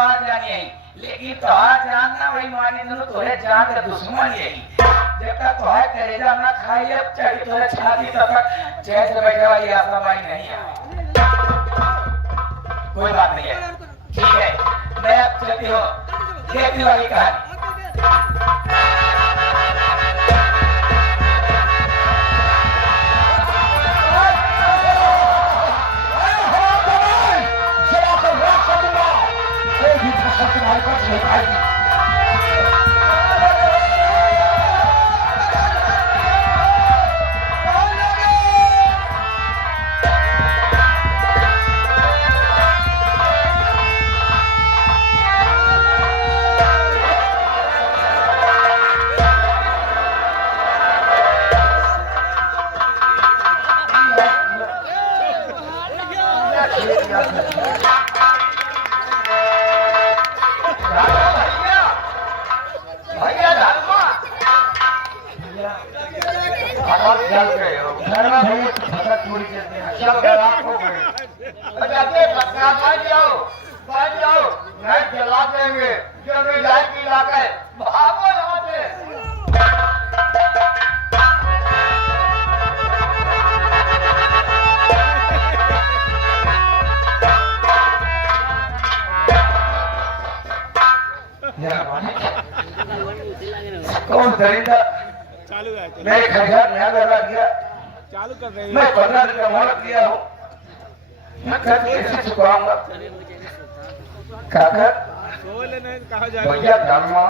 बात जानी है, लेकिन तोहार जानना वही मानी दोनों तोरे जान का दुश्मन यही। जब तक तोहार कलेजा ना खाई अब चढ़ी तोरे छाती तब तक चैन से बैठे वाली आशा माई नहीं है। कोई बात नहीं है, ठीक है, मैं अब चलती हूँ, देखती वाली कहानी। तुम्हारे पास नहीं आएगी। कौन दरिंदा चालू है, मैं 1000 नया लगा दिया, चालू कर रहे मैं 15 दिन का मोहलत दिया हूँ, मैं कर्ज कैसे चुकाऊंगा? काका कहा जाए भैया धर्मा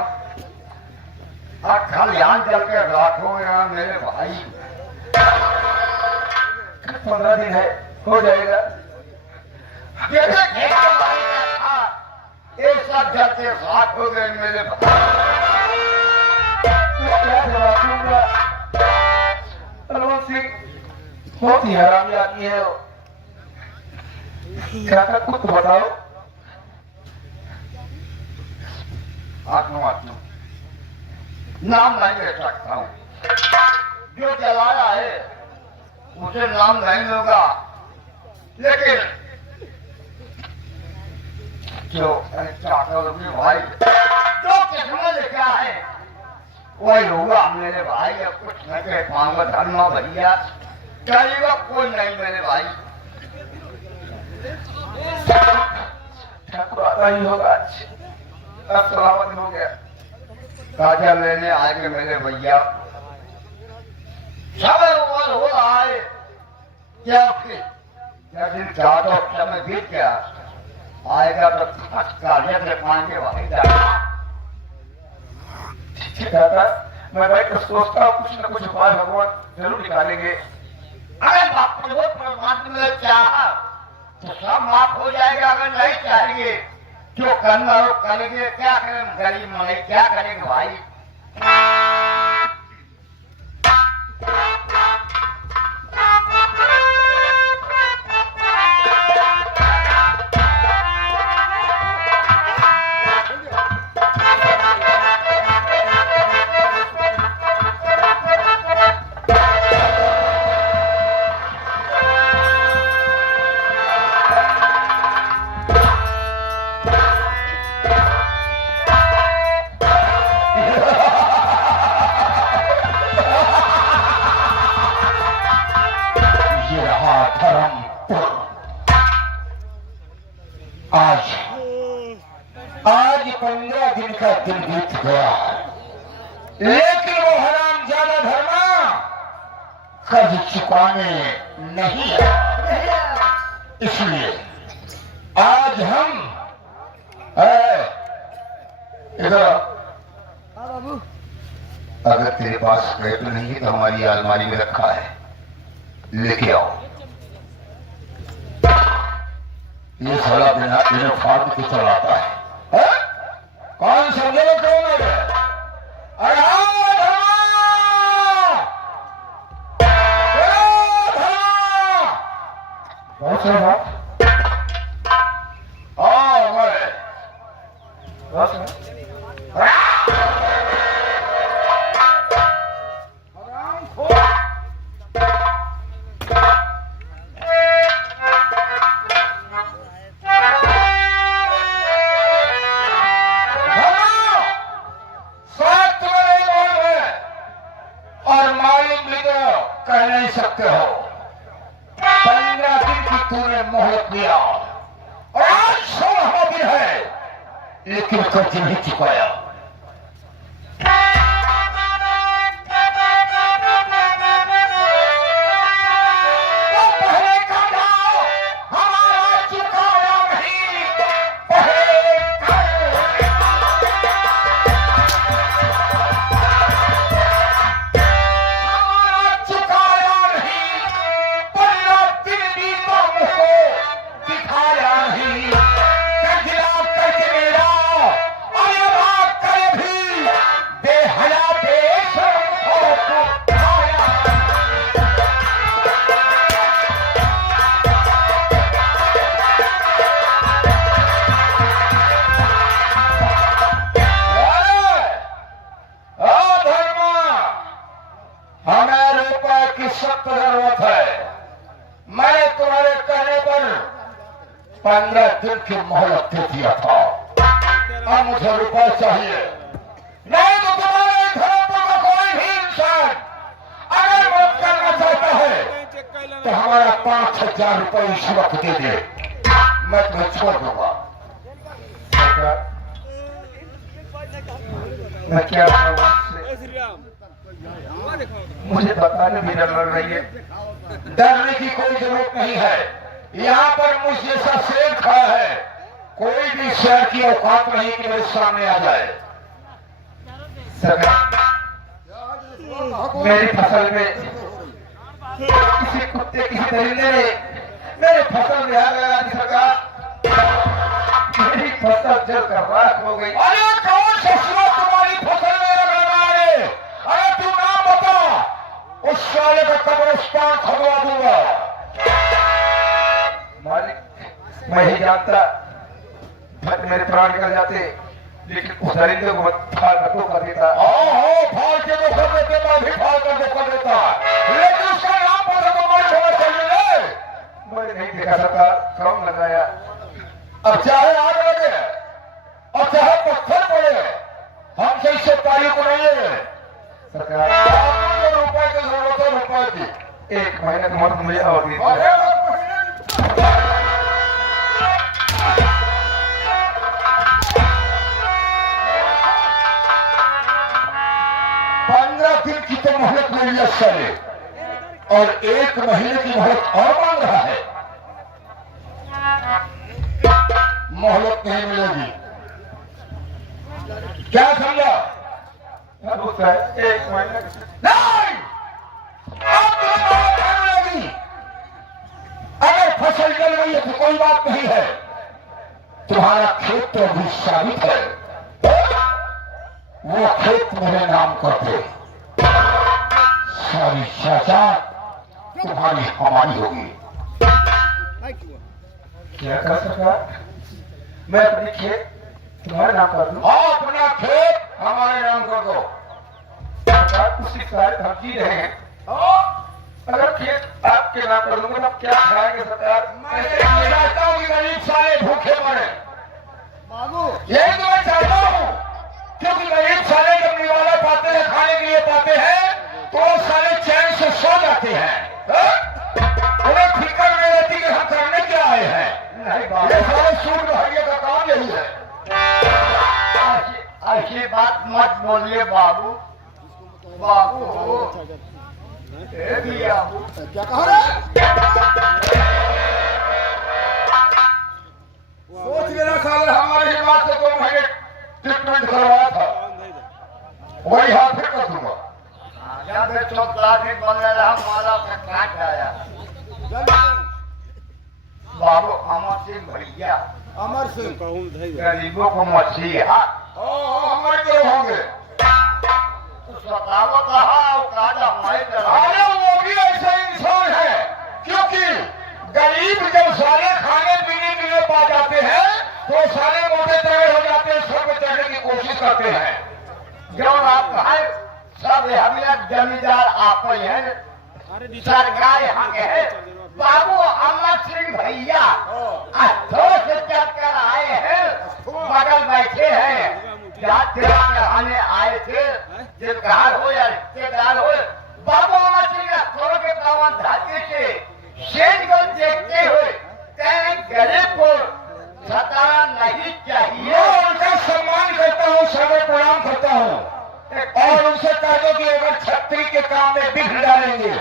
खलियान जल के लाखों यहाँ मेरे भाई 15 दिन है, हो जाएगा। ये सब जल के लाख हो गए मेरे भाई, क्या जवाब दूंगा? बहुत ही हरामी आदमी है वो। काका कुछ बताओ। आत्मा नाम नहीं ले सकता हूँ, जो जलाया है उसे नाम नहीं लूंगा, लेकिन जो भाई जो किस्मत लिखा है वही होगा मेरे भाई। अब कुछ न कह पाऊंगा धर्मा भैया, करेगा कोई नहीं मेरे भाई। ठाकुर आता ही होगा, अब सलामत हो गया। ताजा लेने आएंगे मेरे भैया, समय उम्र हो रहा है क्या जब दिन ज्यादा समय बीत गया आएगा तो कार्य से पाएंगे भाई। मैं भाई कुछ सोचता हूँ, कुछ न कुछ उपाय भगवान जरूर निकालेंगे। अरे बाप रे, परमात्मा ने चाहा तो सब माफ हो जाएगा, अगर नहीं चाहेंगे जो करना हो करेंगे। क्या करें गरीब मने, क्या करेंगे भाई? आज 15 दिन का दिन बीत गया, लेकिन वो हराम ज्यादा धर्मा कर्ज चुकाने नहीं आया। इसलिए आज हम इधर अगर तेरे पास पेट नहीं है तो हमारी अलमारी में रखा है, लेके आओ। ये साला बिना यूनिफॉर्म की चलाता है, कौन समझेगा कौन है? अरे बहुत सही बात। लेकिन कर्ज नहीं चुकाया। सख्त जरूरत है। मैंने तुम्हारे कहने पर 15 दिन की मोहलत दे दिया था। अब मुझे रुपए चाहिए, नहीं तो तुम्हारे घर पर कोई भी इंसान अगर मदद करना चाहता है तो हमारा 5000 रुपए इस वक्त दे दे, मैं तुम्हें छोड़ दूंगा। मैं क्या मुझे बताने भी डर लग रही है। डरने की कोई जरूरत नहीं है। यहाँ पर मुझ जैसा शेर खड़ा है, कोई भी शेर की औकात नहीं कि मेरे सामने आ जाए। मेरी फसल में किसी कुत्ते किसी दरिंदे ने मेरे फसल में आग लगा दी सरकार। मेरी फसल जलकर राख हो गई। अरे कौन ससुरा तुम्हारी फसल में आग लगा रहे? अरे तू नाम बता, उस साले का कब्रिस्तान खुदवा दूंगा। मालिक मैं ही जानता मेरे प्राण निकल जाते, लेकिन उस दरिंदे को फाड़ कर देता। फाड़ के तो कर देते, मैं भी फाड़ कर कर देता, लेकिन उसका नाम पता तो मैं होना चाहिए। मैंने नहीं देखा सरकार, कौन लगाया? अब चाहे आग लगे और चाहे पत्थर पड़े, हमसे इससे तारीफ को नहीं है। सरकार आपको रुपए की जरूरत है, रुपए की। 1 महीने का मत मुझे और दीजिए। 15 दिन की तो मोहलत मिली है साले, और 1 महीने की मोहलत और मांग रहा है। मोहलत नहीं मिलेगी, क्या समझा? होता है 1 महीने नहीं, अब तुम्हें मोहलत नहीं मिलेगी। अगर फसल जल गई है तो कोई बात नहीं है, तुम्हारा खेत तो अभी साबित है, वो खेत मेरे नाम कर दे, सारी जायदाद तुम्हारी हमारी होगी। क्या कर सरकार? मैं अपनी खेत तुम्हारे नाम कर दूं? अपना खेत हमारे नाम कर दो। सरकार उसी सारे हम जी रहे हैं। अगर खेत आपके नाम कर दूंगा तो क्या खाएंगे सरकार? मैं चाहता हूँ कि गरीब साले भूखे मरे, यही तो मैं चाहता हूँ, क्योंकि गरीब साले जब निवाला पाते हैं, खाने के लिए पाते हैं, तो वो साले चैन से सो जाते हैं। उन्हें फिक्र नहीं रहती कि हम करने क्या आए हैं। ये सारे सूट भाइयों का काम यही है। ऐसी बात मत बोलिए बाबू। बाबू क्या कह रहे? सोच लेना साले, हमारे ही बात से 2 महीने ट्रीटमेंट करवाया था, वही हाथ फिर कर दूंगा। बाबू अमर सिंह भैया, अमर सिंह गरीबों को मछली हमारे क्यों होंगे? सतावत अरे वो भी ऐसा इंसान है, क्योंकि गरीब जब सारे खाने पीने के लिए पा जाते हैं तो सारे मोटे तगड़े हो जाते हैं, सर पे चढ़ने की कोशिश करते हैं। जो आप कहे सब हमें जमींदार आप ही हैं, सरकार यहाँ के है। बाबू अमर सिंह भैया से चक्कर आए हैं, बगल बैठे हैं, कहने आए थे, जिलकार हो या रिश्तेदार हो। बाबू अमर सिंह थोड़े के पावन धागे से शेर को देखते हुए कहें गरीब को सताना नहीं चाहिए। उनका काम में बिगड़ डालेंगे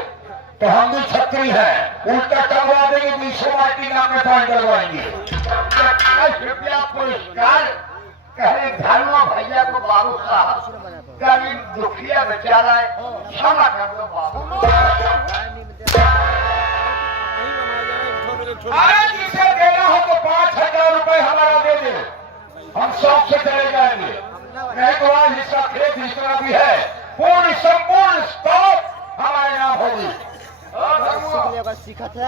तो हम भी छत्री हैं, उल्टा करवा देंगे, 200 मार्टी नाम में फाइन डलवाएंगे। 10 रुपया पुरस्कार कहे धर्मा भैया को बाबू साहब गरीब दुखिया बेचारा है, क्षमा कर दो बाबू। आज जिसे देना हो तो 5,000 रुपए हमारा दे दे, हम शौक से चले जाएंगे। नहीं तो आज इसका खेत हिस्सा भी है, पूर्ण संपूर्ण स्टॉक हमारे नाम होगी। सीखा था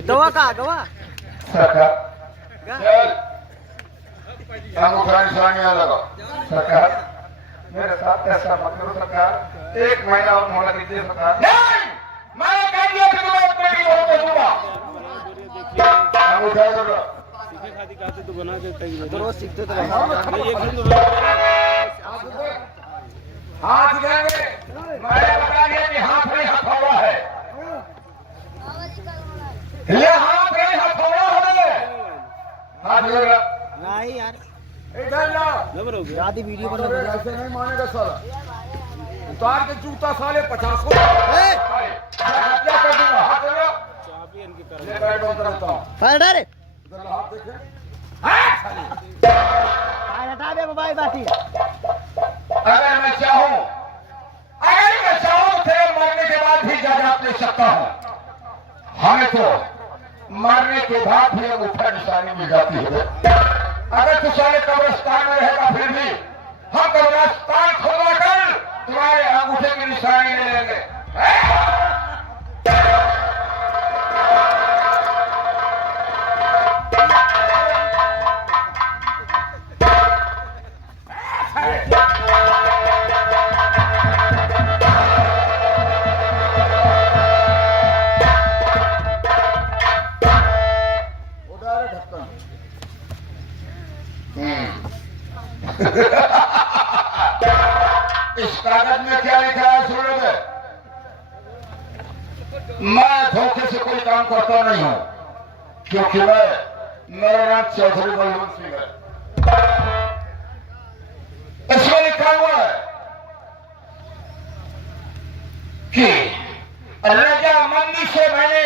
गवा का गवा सरकार चल अंगूठा निशानी लगा। सरकार मेरे साथ ऐसा मत करो सरकार, 1 महीना और मोहलत दीजिए सरकार। नहीं, मैंने कह दिया कि तुम्हें अपने की बहुत दूंगा। अंगूठा लगा। सीखे खाती खाते तो बना देता ही तो रोज सीखते तो हाथ देंगे, मैंने बता दिया कि हाथ नहीं हथौड़ा है, ये हाथ नहीं हथौड़ा है। हाथ लगा। नहीं यार इधर ला। नंबर हो गया। शादी वीडियो बना ऐसे नहीं मानेगा साला, उतार के जूता साले 50 को क्या कर दूंगा। हाथ लगा। चाबी इनकी कर ले बैठ बोलता रहता हूँ। हटा रे इधर ला, हाथ देखे। हटा दे मोबाइल बाटी। अगर मैं चाहूं तो तेरे मरने के बाद भी जायदाद ले सकता हूं। हमें तो मरने के बाद भी अंगूठा निशानी मिल जाती है। अगर तू साले कब्रिस्तान में रहेगा फिर भी हम कब्रिस्तान खोलवा कर तुम्हारे अंगूठे की निशानी ले लेंगे। इस कागज में क्या लिखा है सुनोगे? मैं धोखे से कोई काम करता नहीं हूं, क्योंकि मेरा नाम चौधरी बलवंत सिंह है। इसमें लिखा हुआ है कि रजामंदी से मैंने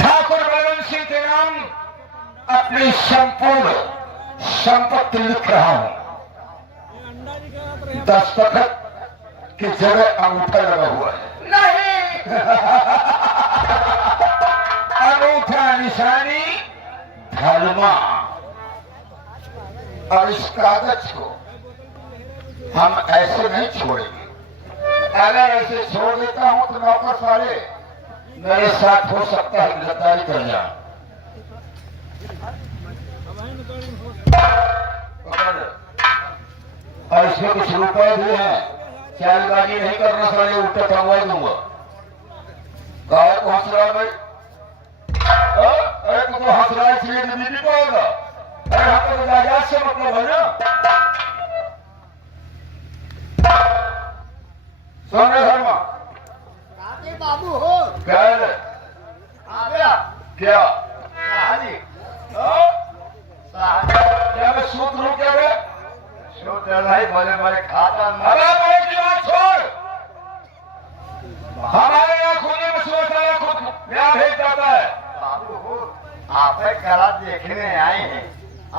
ठाकुर बलवंत सिंह के नाम अपनी संपूर्ण संपत्ति लिख रहा हूं। दस्तखत की जगह अंगूठा लगा हुआ है। नहीं अंगूठा निशानी धर्मा। और इस कागज को हम ऐसे नहीं छोड़ेंगे। अगर ऐसे छोड़ देता हूं तो नौकर सारे मेरे साथ हो सकता है गिरफ्तारी कर जाए। और इसमें कुछ रुपए भी हैं, चालबाजी नहीं करना, साले उल्टे टंगवा दूंगा। गाय को हंस रहा भाई, अरे तुमको हंस रहा है इसलिए नहीं पाएगा। अरे हम तो जायदाद से मतलब है ना। सुन रहे धर्मा बाबू हो क्या है? क्या क्या मैं सूत्र हूं क्या मैं? नहीं बोले बोले खाता अरे बड़े की बात छोड़। हमारे यहाँ खूनी में सुबह सारा खुद ब्याह भेज जाता है। बाबू हो आप कला देखने आए हैं,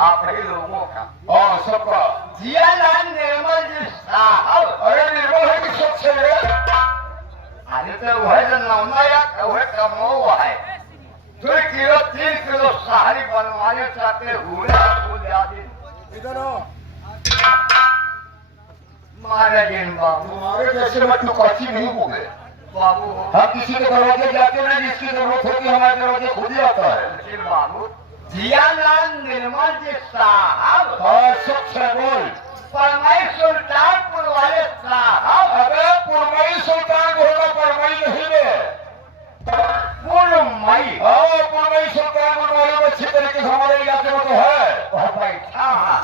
आप ही लोगों का और सबका जियालाल निर्मल जी साहब। अरे निर्मल है कि स्वच्छ है? अरे तो वह जो नौना या वह कमो है 2 किलो 3 किलो साड़ी बनवाने चाहते हुए इधर आओ। मारे जिन बाबू हमारे जैसे मतलब काची नहीं हो गए। बाबू हम किसी के दरवाजे जाते नहीं, जिसकी जरूरत होती है हमारे दरवाजे खुद ही आता है। लेकिन बाबू जियालाल निर्मल जी साहब हाँ स्वच्छ है बोल। परमई सुल्तानपुर वाले साहब। अरे पुरमई सुल्तान होगा, परमई नहीं है। पुरमई हाँ पुरमई सुल्तानपुर वाले में अच्छी तरीके से हमारे इलाके में तो है। वह बैठा हाँ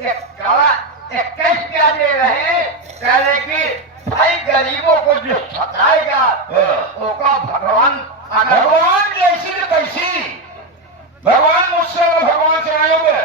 एक कला 21 क्या दे रहे हैं, कह रहे कि भाई गरीबों को जो सताएगा उसका भगवान भगवान जैसी न कैसी। भगवान मुझसे भगवान से आए हुए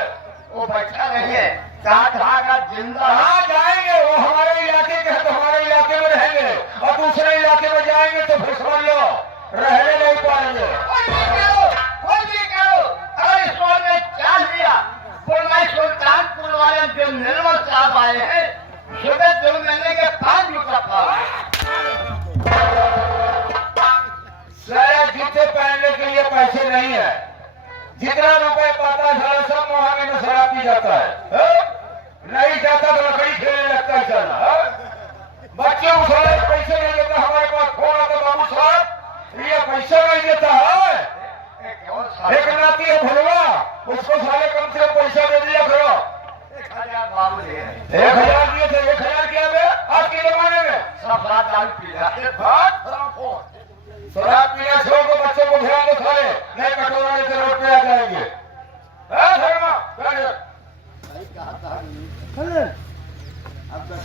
नहीं है। जितना रुपए पाता है सब मुहाने में शराब पी जाता है। नहीं जाता तो लकड़ी खेलने लगता है साला। बच्चों को साले पैसे नहीं देता, हमारे पास फोन आता बाबू साहब ये पैसा नहीं देता है। एक नाती है भलवा, उसको साले कम से कम पैसा दे दिया करो। 1000 बाबू दे 1000 दिए थे, 1000 क्या बे आज के जमाने में? सब रात दारू पी रहा है। शराब पीना छोड़ दो, बच्चों को ध्यान दो साले, नहीं कटोरा लेकर रोड पे आ जाएंगे।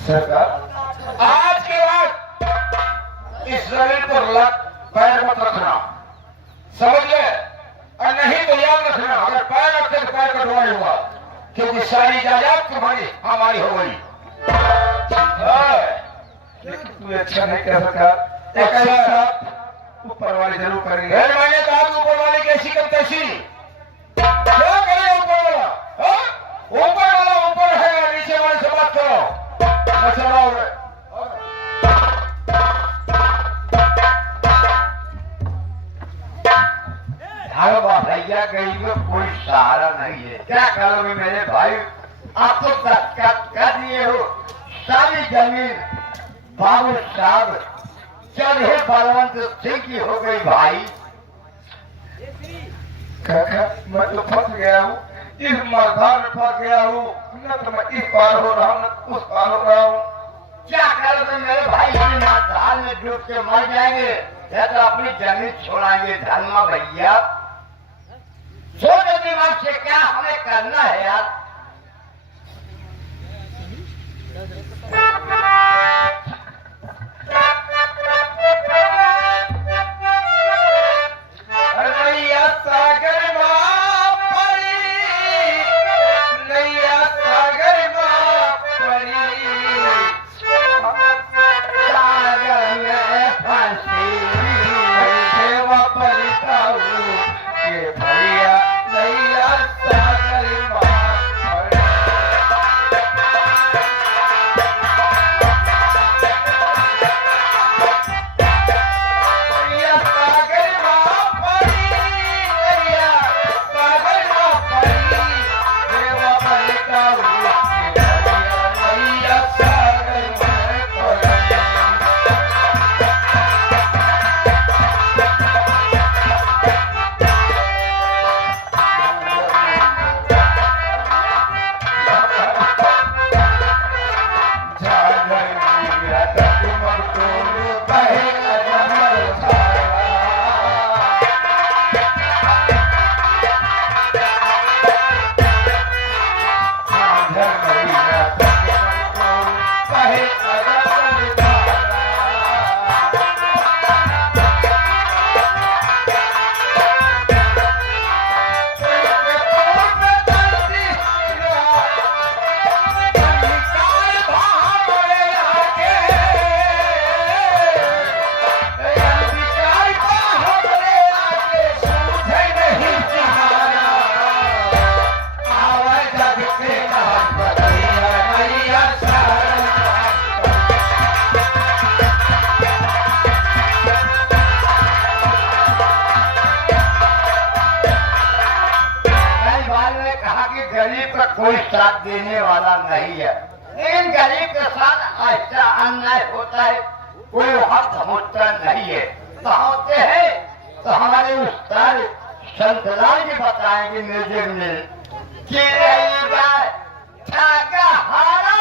सरकार आज के बाद इस जमीन पर लग पैर मत रखना, समझ ले, और नहीं तो याद रखना अगर पैर रखते तो पैर कटवा लूंगा, क्योंकि सारी जायदाद तुम्हारी हमारी हो गई। तू अच्छा नहीं कह सका। एक ऐसा ऊपर वाले जरूर करेंगे। मैंने कहा कि ऊपर वाले कैसी कम तैसी क्या करेगा ऊपर वाला? ऊपर वाला ऊपर है, नीचे वाले से बात करो। मसला हो रहा भैया गई में कोई सहारा नहीं है। क्या करोगे मेरे भाई? आप तो कर दिए हो सारी जमीन। बाबू साहब चढ़े बलवंत सिंह की हो गई भाई। काका मैं तो फंस गया हूँ, इस मैदान में फंस गया हूँ, न तो मैं इस पार हो रहा हूँ न उस पार हो रहा हूँ। क्या करोगे मेरे भाई? मैदान में डूब के मर जाएंगे या तो अपनी जमीन छोड़ाएंगे। धर्मा भैया सोचो दिमाग से क्या हमें करना है यार। नैया सागर माँ परी, नैया सागर माँ परी, सागर में फंसी सेवा पलिता हूँ के भैया नैया सागर माँ परी। गरीब का कोई साथ देने वाला नहीं है, लेकिन गरीब के साथ ऐसा अन्याय होता है, कोई हक होता नहीं है। तो होते हैं तो हमारे उस्ताद संतलाल जी बताएंगे म्यूजिक में कि रहेगा ठाका हारा